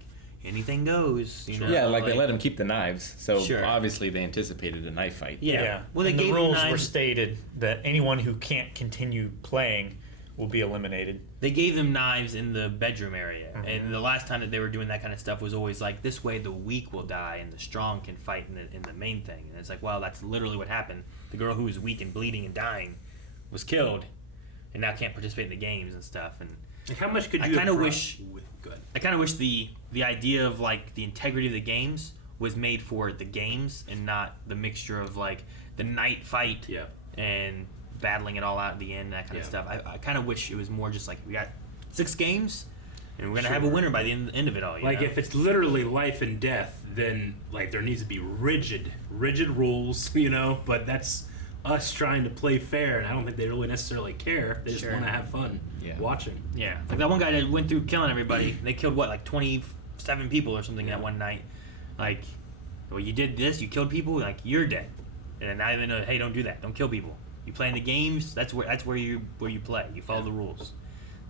anything goes. You know? Yeah, like they let him keep the knives. So Sure. obviously they anticipated a knife fight. Yeah. Well, they and gave the them rules were knives. stated that anyone who can't continue playing will be eliminated. They gave them knives in the bedroom area, and the last time that they were doing that kind of stuff was always like, this way the weak will die and the strong can fight in the main thing. And it's like, well, that's literally what happened. The girl who was weak and bleeding and dying was killed, and now can't participate in the games and stuff. And Like, how much could you? I kinda have wish- brought with- Good. I kind of wish the idea of like the integrity of the games was made for the games and not the mixture of like the night fight Yeah. and battling it all out at the end, that kind of Yeah. stuff. I kind of wish it was more just like we got 6 games and we're gonna have a Sure. winner by the end of it all. You Like know? if it's literally life and death, then like there needs to be rigid rules, you know. But that's us trying to play fair, and I don't think they really necessarily care. They just Sure. want to have fun Yeah. watching. Yeah, like that one guy that went through killing everybody. They killed what, like 20 7 people or something that one night. Like, well, you did this, you killed people, like you're dead. And then now they know, hey, don't do that. Don't kill people. You play in the games. That's where you play. You follow the rules.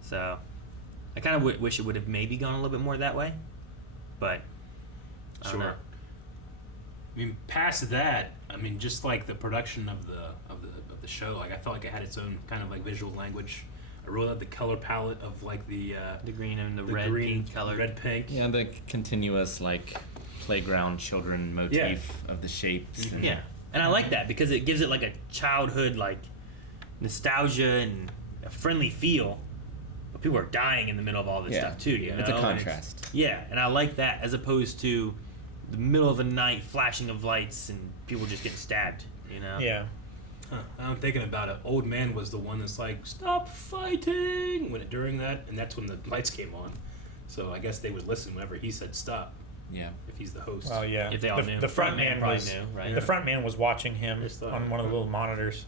So, I kind of wish it would have maybe gone a little bit more that way, but I don't know. I mean, past that, I mean, just like the production of the show, like I felt like it had its own kind of like visual language. I really like the color palette of like the green and the red, pink color. Red, pink. Yeah, the continuous like playground children motif of the shapes. And yeah, and I like that because it gives it like a childhood like nostalgia and a friendly feel. But people are dying in the middle of all this stuff too. You know? It's a contrast. And I like that as opposed to the middle of the night flashing of lights and people just getting stabbed. You know? Yeah. Huh. I'm thinking about it. Old man was the one that's like, "Stop fighting!" during that, and that's when the lights came on. So I guess they would listen whenever he said stop. Yeah. If he's the host. Well, yeah. If they all knew. The front man was knew, right? The front man was watching him on one of the little monitors.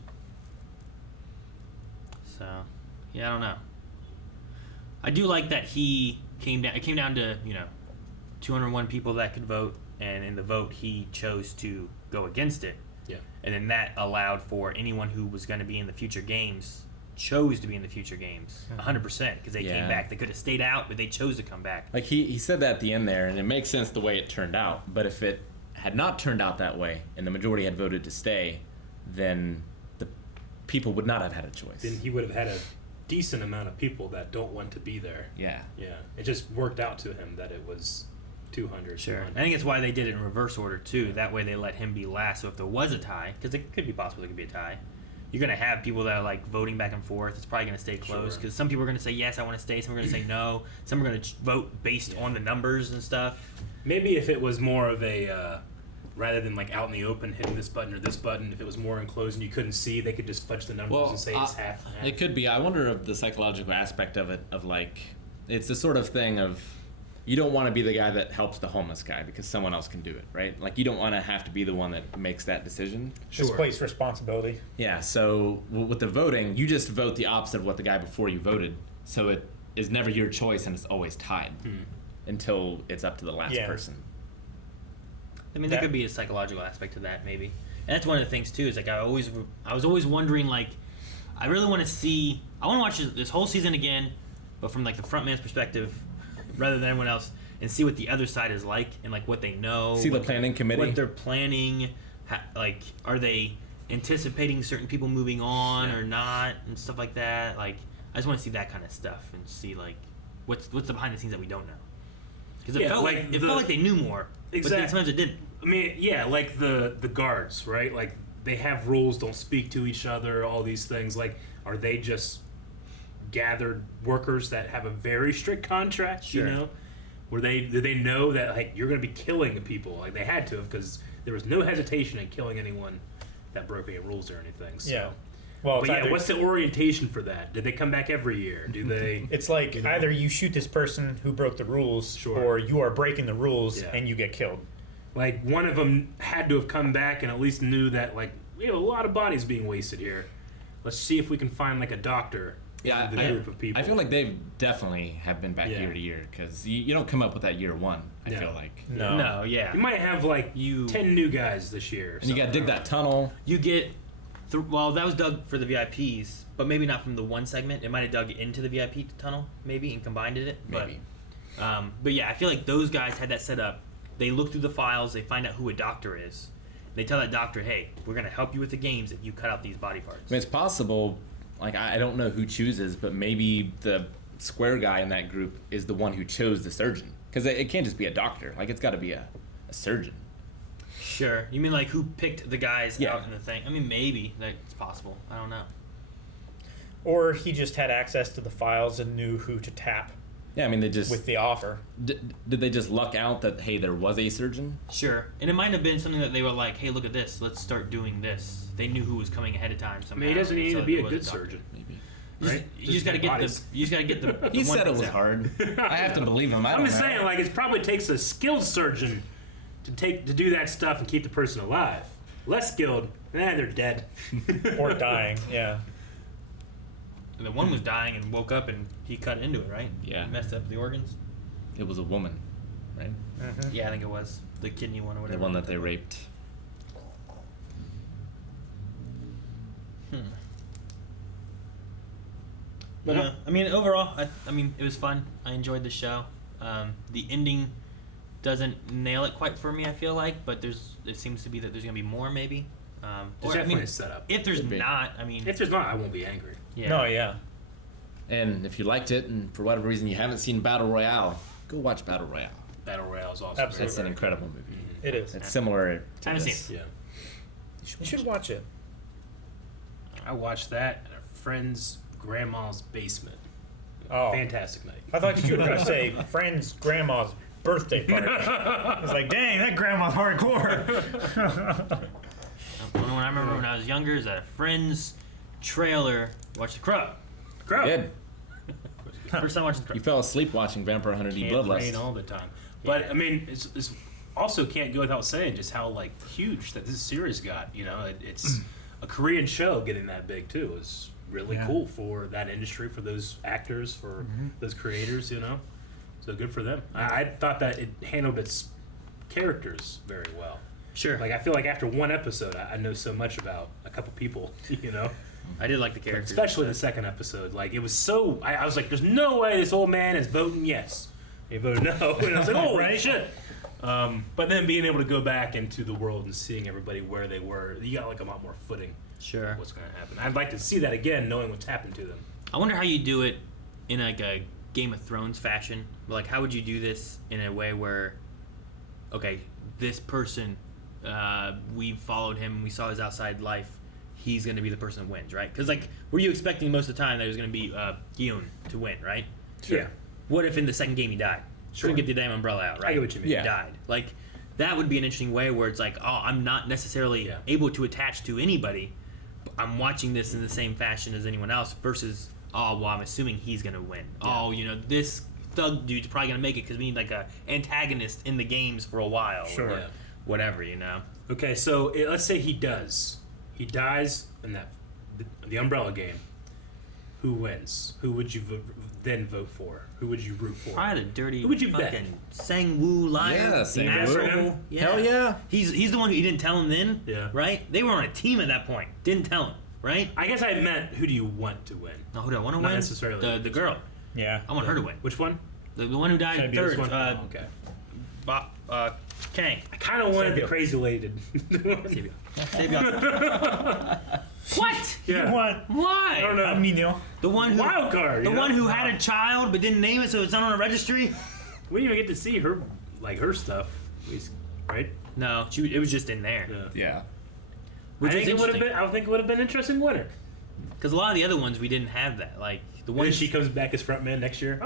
So, yeah, I don't know. I do like that he came down. It came down to 201 people that could vote, and in the vote he chose to go against it. Yeah. And then that allowed for anyone who was going to be in the future games chose to be in the future games 100% because they came back. They could have stayed out, but they chose to come back. Like he said that at the end there, and it makes sense the way it turned out. But if it had not turned out that way, and the majority had voted to stay, then the people would not have had a choice. Then he would have had a decent amount of people that don't want to be there. Yeah. Yeah. It just worked out to him that it was 200. Sure. 200. I think it's why they did it in reverse order too. That way they let him be last. So if there was a tie, because it could be possible there could be a tie, you're going to have people that are like voting back and forth. It's probably going to stay close because some people are going to say yes, I want to stay. Some are going to say no. Some are going to vote based on the numbers and stuff. Maybe if it was more of a rather than like out in the open hitting this button or this button, if it was more enclosed and you couldn't see, they could just fudge the numbers and say it's half and half. It could be. I wonder of the psychological aspect of it, of like, it's the sort of thing of, you don't want to be the guy that helps the homeless guy because someone else can do it, right? Like, you don't want to have to be the one that makes that decision. Displace responsibility. Yeah, so with the voting, you just vote the opposite of what the guy before you voted. So it is never your choice and it's always tied until it's up to the last person. I mean, there could be a psychological aspect to that, maybe. And that's one of the things, too, is like I was always wondering, like, I really want to see, I want to watch this whole season again, but from like the front man's perspective rather than everyone else, and see what the other side is like and like what they know. See the planning committee. What they're planning. Like, are they anticipating certain people moving on or not and stuff like that? Like, I just want to see that kind of stuff and see like what's the behind the scenes that we don't know. Because it felt like they knew more. Exactly. But sometimes it didn't. I mean, yeah, like the guards, right? Like, they have rules, don't speak to each other, all these things. Like, are they just gathered workers that have a very strict contract, you know? Did they know that, like, you're going to be killing people? Like, they had to have, because there was no hesitation in killing anyone that broke any rules or anything. So. Yeah. Well, but yeah, what's the orientation for that? Did they come back every year? Do they? It's like either you shoot this person who broke the rules, or you are breaking the rules and you get killed. Like, one of them had to have come back and at least knew that, like, we have a lot of bodies being wasted here. Let's see if we can find like a doctor. Yeah, the group of people. I feel like they definitely have been back year to year because you don't come up with that year one. I feel like no, yeah. You might have like 10 new guys this year, and you got to dig that tunnel. You get well, that was dug for the VIPs, but maybe not from the one segment. It might have dug into the VIP tunnel, maybe, and combined it. Maybe. But yeah, I feel like those guys had that set up. They look through the files, they find out who a doctor is. They tell that doctor, hey, we're going to help you with the games if you cut out these body parts. I mean, it's possible, like, I don't know who chooses, but maybe the square guy in that group is the one who chose the surgeon. Because it can't just be a doctor. Like, it's got to be a surgeon. Sure. You mean like who picked the guys out in the thing? I mean, maybe. It's possible. I don't know. Or he just had access to the files and knew who to tap. Yeah, I mean, they just... with the offer. Did they just luck out that, hey, there was a surgeon? Sure. And it might have been something that they were like, hey, look at this. Let's start doing this. They knew who was coming ahead of time somehow. I mean, he doesn't need to be a good surgeon. Maybe. Right? You just got to get the He said it was hard. I have to believe him. I'm just saying, like, it probably takes a skilled surgeon to do that stuff and keep the person alive. Less skilled, they're dead. Or dying, yeah. And the one was dying and woke up and he cut into it, right? Yeah. He messed up the organs. It was a woman. right? Yeah, I think it was the kidney one or The whatever. one that they raped. But I mean, overall, I mean, it was fun. I enjoyed the show. The ending doesn't nail it quite for me, I feel like, but it seems to be that there's gonna be more, maybe. There's definitely a setup. If there's Could be. not, I mean, If there's not, I won't be angry. yeah. No, yeah. And if you liked it, and for whatever reason you haven't seen Battle Royale, go watch Battle Royale. Battle Royale is awesome. Absolutely. It's an incredible movie. It is. It's similar to Haven't this. seen Yeah. You should watch it. I watched that in a friend's grandma's basement. Oh. Fantastic night. I thought you were going to say friend's grandma's birthday party. I was like, dang, that grandma's hardcore. One I remember when I was younger is at a friend's trailer. Watched The Crow. Crow. Good. First time watching The Crow. You fell asleep watching Vampire Hunter D Can't Bloodlust. rain all the time. But I mean, it's also can't go without saying just how like huge that this series got. You know, it's a Korean show getting that big too. It's really cool for that industry, for those actors, for those creators. You know, so good for them. I thought that it handled its characters very well. Sure. Like I feel like after one episode, I know so much about a couple people. You know. I did like the characters. Especially the second episode. Like, it was so... I was like, there's no way this old man is voting yes. He voted no. And I was like, oh, Right. shit. But then being able to go back into the world and seeing everybody where they were, you got, like, a lot more footing. Sure. What's going to happen. I'd like to see that again, knowing what's happened to them. I wonder how you do it in like a Game of Thrones fashion. Like, how would you do this in a way where, okay, this person, we followed him, we saw his outside life, he's going to be the person that wins, right? Because, like, were you expecting most of the time that it was going to be Gyun to win, right? Sure. Yeah. What if in the second game he died? Sure. Couldn't get the damn umbrella out, right? I get what you mean. Yeah. He died. Like, that would be an interesting way where it's like, oh, I'm not necessarily able to attach to anybody. But I'm watching this in the same fashion as anyone else versus, oh, well, I'm assuming he's going to win. Yeah. Oh, you know, this thug dude's probably going to make it because we need, like, a antagonist in the games for a while. Sure. Or Yeah. whatever, you know? Okay, so let's say he does. He dies in the Umbrella game. Who wins? Who would you then vote for? Who would you root for? Probably the dirty Who would you bet? fucking Sang-Woo liar. Yeah, Sang-Woo. asshole. Hell yeah. He's the one who you didn't tell him then. Yeah. Right? They were on a team at that point. Didn't tell him. Right? I guess I meant who do you want to win? No, who do I want to Not win? necessarily. The girl. Yeah. I want her to win. Which one? The one who died Should I be third. this one? Okay. Kang. I kind of wanted the Savior. crazy lady to. Savior. What? Yeah. What? Why? I don't know. Amino. The one who Wild card. The you know? one who had a child but didn't name it, so it's not on a registry. We didn't even get to see her, like her stuff, right? No, it was just in there. Yeah. Which I think is it would have interesting. been. I think it would have been an interesting winner. Because a lot of the other ones we didn't have that. Like the When one she comes back as frontman next year.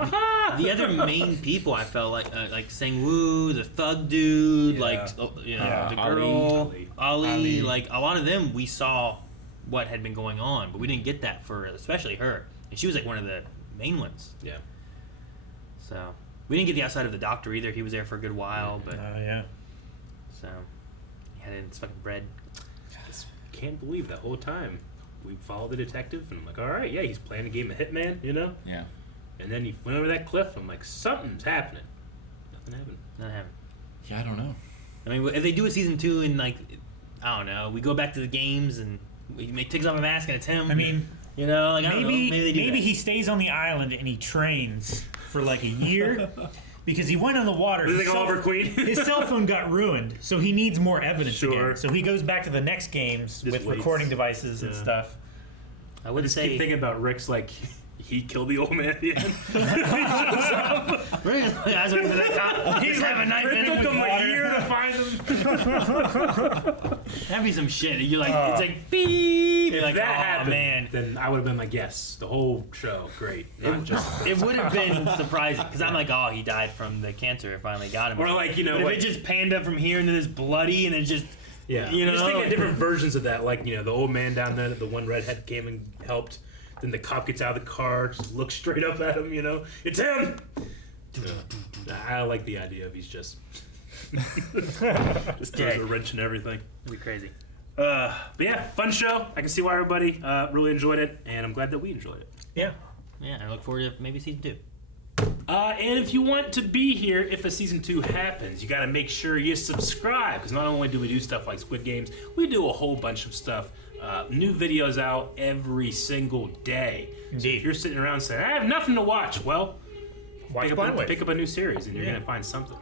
the other main people I felt like Sang-Woo, the thug dude, Yeah. like you know Yeah, the Ali. girl, Ali, Ali. like a lot of them we saw what had been going on, but we didn't get that for especially her, and she was like one of the main ones. Yeah. So we didn't get the outside of the doctor either. He was there for a good while, but Yeah. so he had his fucking bread. Just can't believe that whole time we followed the detective, and I'm like, all right, yeah, he's playing a game of Hitman, you know. Yeah. And then he went over that cliff. I'm like, something's happening. Nothing happened. Not having. Yeah, I don't know. I mean, if they do a season 2 and like, I don't know, we go back to the games and he takes off a mask and it's him. I mean, you know, like I don't know, maybe maybe they do that. he stays on the island and he trains for like a year because he went on the water. This is His like cell- Oliver Queen. His cell phone got ruined, so he needs more evidence Sure. again. So he goes back to the next games Just with waits. recording devices and Yeah. stuff. I I would just say keep thinking about Rick's like he killed the old man at the end. Really? Guys, went to that cop. He's having a knife in It him took with him a water. year to find him. That'd be some shit. You're like, it's like beep. You're If like, that oh happened, man. then I would have been like, yes, the whole show, great. Not just It would have been surprising because I'm like, oh, he died from the cancer. It finally got him. Or like, you know, but if like- it just panned up from here and then it's bloody and it's just, yeah. you know, Just think of different versions of that. Like, you know, the old man down there, the one redhead came and helped. Then the cop gets out of the car, just looks straight up at him, you know, it's him. I like the idea of he's just throws a wrench and everything. It'd be crazy. But yeah, fun show. I can see why everybody really enjoyed it, and I'm glad that we enjoyed it. Yeah. Yeah, I look forward to maybe season 2. And if you want to be here if a season 2 happens, you got to make sure you subscribe, because not only do we do stuff like Squid Games, we do a whole bunch of stuff. New videos out every single day. So if you're sitting around saying, I have nothing to watch, well, pick up a new series and you're going to find something.